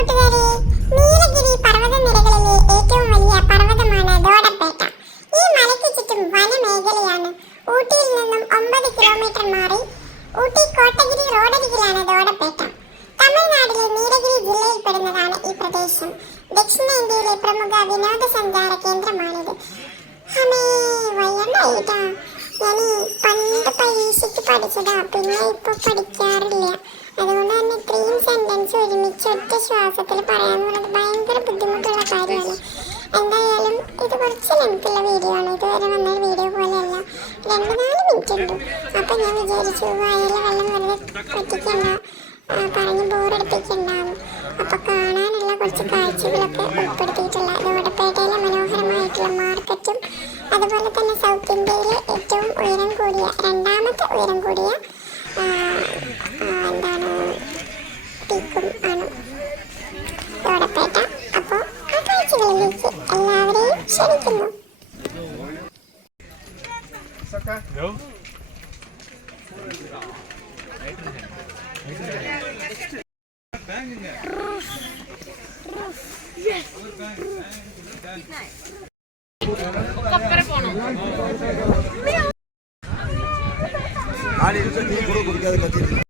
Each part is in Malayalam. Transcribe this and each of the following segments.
കൂട്ടുകാരെ നീലഗിരി പർവതനിരകളിലെ ഏറ്റവും വലിയ പർവതമാണ് ദോഡപ്പേട്ട ഈ മലയ്ക്ക് ചുറ്റും വനമേഖലയാണ്. ഊട്ടിയിൽ നിന്നും ഒമ്പത് കിലോമീറ്റർ മാറി ഊട്ടി കോട്ടഗിരി റോഡരികിലാണ് ദോഡപ്പേട്ട തമിഴ്നാട്ടിലെ നീലഗിരി ജില്ലയിൽപ്പെടുന്നതാണ് ഈ പ്രദേശം. ദക്ഷിണേന്ത്യയിലെ പ്രമുഖ വിനോദസഞ്ചാര കേന്ദ്രമാണിത്. ഹമേ വയ്യണ്ടായിട്ടാ ഞാൻ പണ്ട് പരീക്ഷയ്ക്ക് പഠിച്ചതാ. പിന്നെ ഇപ്പൊ പഠിക്കാറില്ല. അതുകൊണ്ട് തന്നെ ഇത്രയും സെന്റൻസ് ഒരുമിച്ച് ഒറ്റ ശ്വാസത്തിൽ പറയാന്ന് പറയുന്നത് ഭയങ്കര ബുദ്ധിമുട്ടുള്ള കാര്യമാണ്. എന്തായാലും ഇത് കുറച്ച് ലെങ്ത്തുള്ള വീഡിയോ ആണ്. ഇതുവരെ വന്ന വീഡിയോ പോലെയല്ല. രണ്ട് നാല് മിനിറ്റ് ഉണ്ട്. അപ്പൊ ഞാൻ വിചാരിച്ചു വായിലെ വെള്ളം വെറുതെ പറ്റിക്കണ്ട പറഞ്ഞ് ബോറടിപ്പിക്കണ്ടാന്ന് അപ്പൊ കാണാനുള്ള കുറച്ച് കാഴ്ചകളൊക്കെ ഉൾപ്പെടുത്തിയിട്ടുള്ള എന്താണ് ആണ് ദോടപ്പേട്ട അപ്പോൾ ആ എല്ലാവരെയും ക്ഷണിക്കുന്നു ஆடி இருக்கு டீ கூட குடிக்காத கத்தி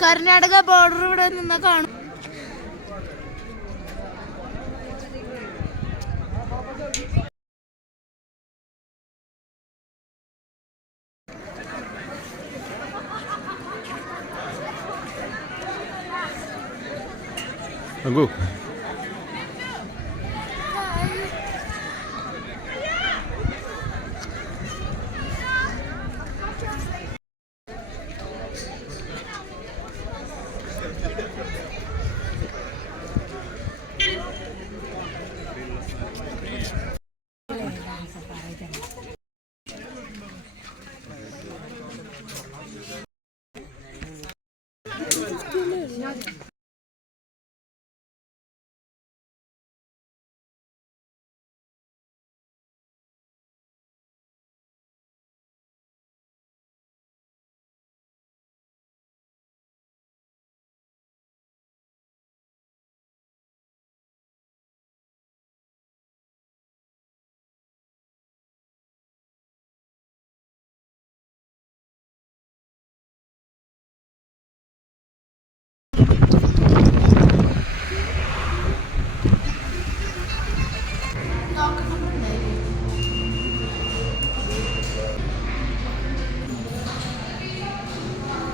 കർണാടക ബോർഡർ ഇവിടെ നിന്ന് കാണും Angu. Gracias. Logo.